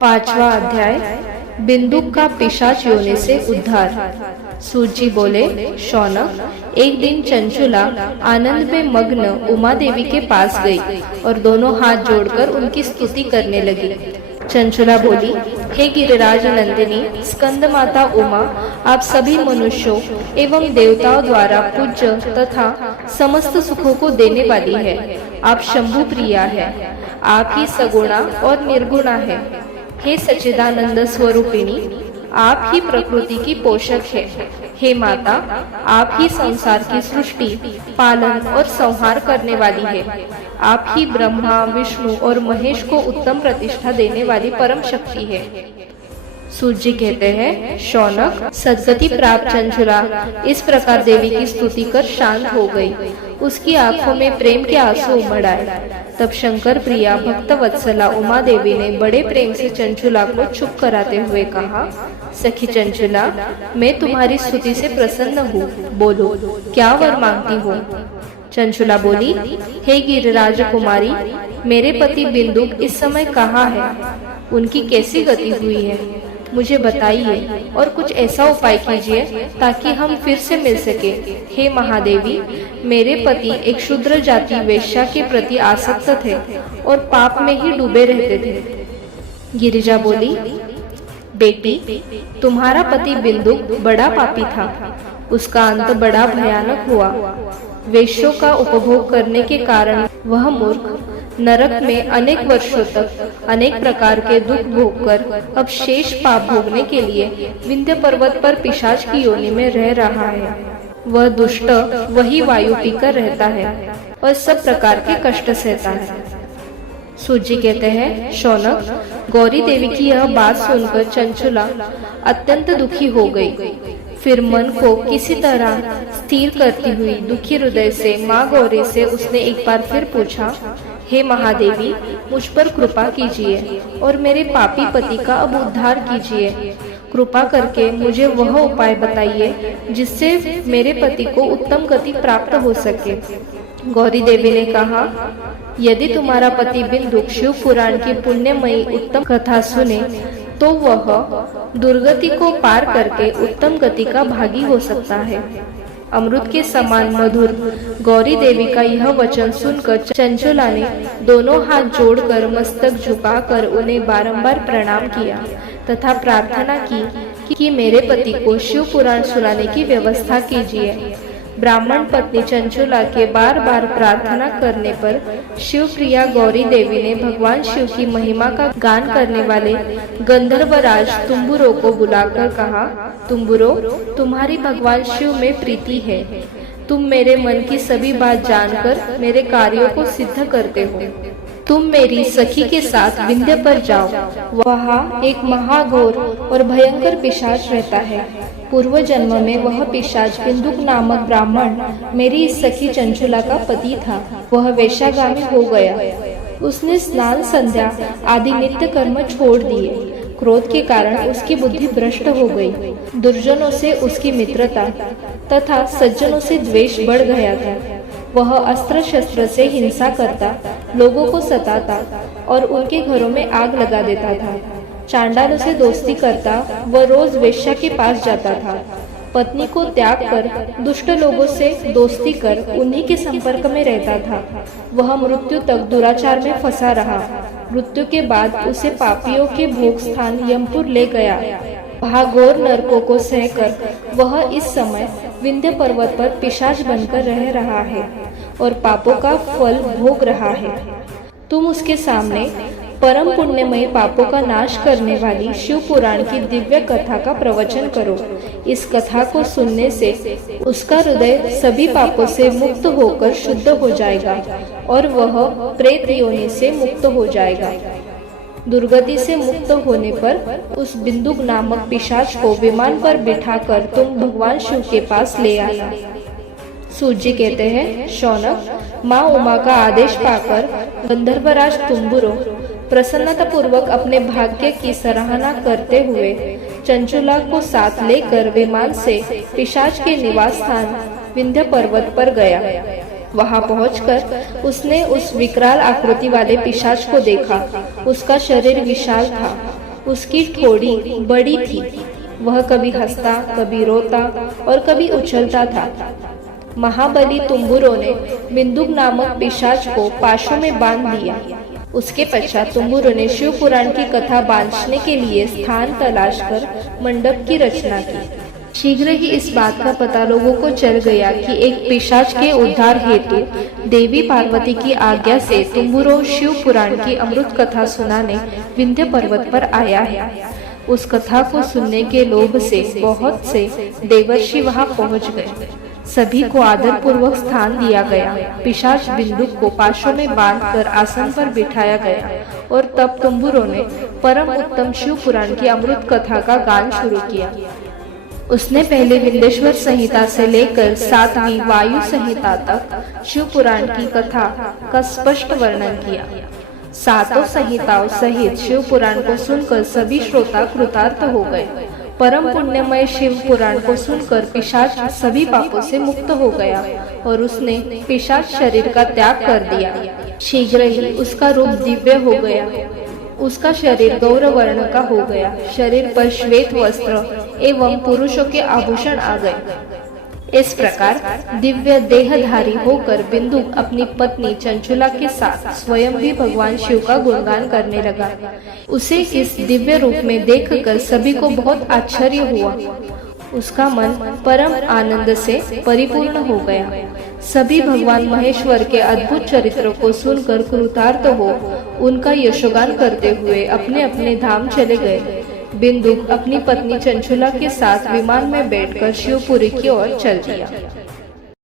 पांचवा अध्याय बिंदुक का पिशाच योनि से उद्धार। सूर्य बोले, शौनक, एक दिन चंचुला आनंद में मग्न उमा देवी के पास गई और दोनों हाथ जोड़कर उनकी स्तुति करने लगी। चंचुला बोली, हे गिरिराज नंदिनी स्कंद माता उमा, आप सभी मनुष्यों एवं देवताओं द्वारा पूज्य तथा समस्त सुखों को देने वाली है। आप शंभु प्रिया है, आप ही सगुणा और निर्गुणा है। हे सच्चिदानंद स्वरूपिणी, आप ही प्रकृति की पोषक है। हे माता, आप ही संसार की सृष्टि, पालन और संहार करने वाली है। आप ही ब्रह्मा, विष्णु और महेश को उत्तम प्रतिष्ठा देने वाली परम शक्ति है। सूर्य कहते हैं, शौनक, सद्गति प्राप्त चंचुला इस प्रकार देवी की स्तुति कर शांत हो गई। उसकी आंखों में प्रेम के आंसू उमड़ आए। तब शंकर प्रिया भक्त वत्सला उमा देवी ने बड़े प्रेम से चंचुला को चुप कराते हुए कहा, सखी चंचुला, मैं तुम्हारी स्तुति से प्रसन्न हूँ। बोलो, क्या वर मांगती हो? चंचुला बोली, हे गिरिराज कुमारी, मेरे पति बिंदुक इस समय कहाँ है? उनकी कैसी गति हुई है, मुझे बताइए और कुछ ऐसा उपाय कीजिए ताकि हम फिर से मिल सके। हे महादेवी, मेरे पति एक शूद्र जाति वेश्या के प्रति आसक्त थे और पाप में ही डूबे रहते थे। गिरिजा बोली, बेटी, तुम्हारा पति बिंदुक बड़ा पापी था। उसका अंत बड़ा भयानक हुआ। वेश्यों का उपभोग करने के कारण वह मूर्ख नरक में अनेक वर्षों तक अनेक प्रकार के दुख भोगकर अब शेष पाप भोगने के लिए विंध्य पर्वत पर पिशाच की योनि में रह रहा है। वह दुष्ट वही वायु पीकर रहता है और सब प्रकार के कष्ट सहता है। सूर्य कहते हैं, शौनक, गौरी देवी की यह बात सुनकर चंचुला अत्यंत दुखी हो गई। फिर मन को किसी तरह स्थिर करती हुई दुखी हृदय से माँ गौरी से उसने एक बार फिर पूछा, हे महादेवी, मुझ पर कृपा कीजिए और मेरे पापी पति का अब उद्धार कीजिए। कृपा करके मुझे वह उपाय बताइए जिससे मेरे पति को उत्तम गति प्राप्त हो सके। गौरी देवी ने कहा, यदि तुम्हारा पति बिंदुक शिव पुराण की पुण्यमयी उत्तम कथा सुने तो वह दुर्गति को पार करके उत्तम गति का भागी हो सकता है। अमृत के समान मधुर गौरी देवी का यह वचन सुनकर चंचुला ने दोनों हाथ जोड़कर मस्तक झुकाकर उन्हें बारंबार प्रणाम किया तथा प्रार्थना की कि मेरे पति को शिव पुराण सुनाने की व्यवस्था कीजिए। ब्राह्मण पत्नी चंचुला के बार बार प्रार्थना करने पर शिवप्रिया गौरी देवी ने भगवान शिव की महिमा का गान करने वाले गंधर्वराज तुम्बुरो को बुलाकर कहा, तुम्बुरो, तुम्हारी भगवान शिव में प्रीति है। तुम मेरे मन की सभी बात जानकर मेरे कार्यों को सिद्ध करते हो। तुम मेरी सखी के साथ विंध्य पर जाओ। वहाँ एक महाघोर और भयंकर पिशाच रहता है। पूर्व जन्म में वह पिशाच बिंदुक नामक ब्राह्मण मेरी इस सखी चंचुला का पति था। वह वेश्यागामी हो गया। उसने स्नान, संध्या आदि नित्य कर्म छोड़ दिए। क्रोध के कारण उसकी बुद्धि भ्रष्ट हो गई। दुर्जनों से उसकी मित्रता तथा सज्जनों से द्वेष बढ़ गया था। वह अस्त्र शस्त्र से हिंसा करता, लोगों को सताता और उनके घरों में आग लगा देता था। चांडालों से दोस्ती करता, वह रोज वेश्या के पास जाता था। पत्नी को त्याग कर दुष्ट लोगों से दोस्ती कर उन्हीं के संपर्क में रहता था। वह मृत्यु तक दुराचार में फंसा रहा। मृत्यु के बाद उसे पापियों के भोग स्थान यमपुर ले गया। वहाँ घोर नरकों को सहकर वह इस समय विंध्य पर्वत पर पिशाच बनकर रह रहा है और पापों का फल भोग रहा है। तुम उसके सामने परम पुण्यमय पापों का नाश करने वाली शिव पुराण की दिव्य कथा का प्रवचन करो। इस कथा को सुनने से उसका हृदय सभी पापों से मुक्त होकर शुद्ध हो जाएगा और वह प्रेत योनि से मुक्त हो जाएगा। दुर्गति से मुक्त होने पर उस बिंदुक नामक पिशाच को विमान पर बिठाकर तुम भगवान शिव के पास ले आना। सूर्य कहते हैं, शौनक, माँ उमा का आदेश पाकर गंधर्वराज तुम्बुरो प्रसन्नता पूर्वक अपने भाग्य की सराहना करते हुए चंचुला को साथ लेकर विमान से पिशाच के निवास स्थान विंध्य पर्वत पर गया। वहां पहुंचकर उसने उस विकराल आकृति वाले पिशाच को देखा। उसका शरीर विशाल था, उसकी ठोड़ी बड़ी थी। वह कभी हंसता, कभी रोता और कभी उछलता था। महाबली तुम्बुरों ने बिंदुक नामक पिशाच को पाशों में बांध दिया। उसके पश्चात तुम्बुरों ने शिव पुराण की कथा बांधने के लिए स्थान तलाश कर मंडप की रचना की। शीघ्र ही इस बात का पता लोगों को चल गया कि एक पिशाच के उद्धार हेतु देवी पार्वती की आज्ञा से तुम्बुरो शिव पुराण की अमृत कथा सुनाने विंध्य पर्वत पर आया है। उस कथा को सुनने के लोभ से बहुत से देवर्षि वहां पहुंच गए। सभी को आदर पूर्वक स्थान दिया गया। पिशाच बिंदुक को पाशों में बांधकर आसन पर बिठाया गया और तब तुम्बुरों ने परम उत्तम शिव पुराण की अमृत कथा का गान शुरू किया। उसने पहले विंध्येश्वर संहिता से लेकर 7वीं वायु संहिता तक शिव पुराण की कथा का स्पष्ट वर्णन किया। सातों संहिताओं सहित शिव पुराण को सुनकर सभी श्रोता कृतार्थ हो गए। परम पुण्यमय शिव पुराण को सुनकर पिशाच सभी पापों से मुक्त हो गया और उसने पिशाच शरीर का त्याग कर दिया। शीघ्र ही उसका रूप दिव्य हो गया। उसका शरीर गौर वर्ण का हो गया। शरीर पर श्वेत वस्त्र एवं पुरुषों के आभूषण आ गए। इस प्रकार दिव्य देहधारी होकर बिंदुक अपनी पत्नी चंचुला के साथ स्वयं भी भगवान शिव का गुणगान करने लगा। उसे इस दिव्य रूप में देखकर सभी को बहुत आश्चर्य हुआ। उसका मन परम आनंद से परिपूर्ण हो गया। सभी भगवान महेश्वर के अद्भुत चरित्रों को सुनकर कृतार्थ हो उनका यशोगान करते हुए अपने अपने धाम चले गए। बिंदुक अपनी पत्नी चंचुला के साथ विमान में बैठकर शिवपुरी की ओर चल दिया।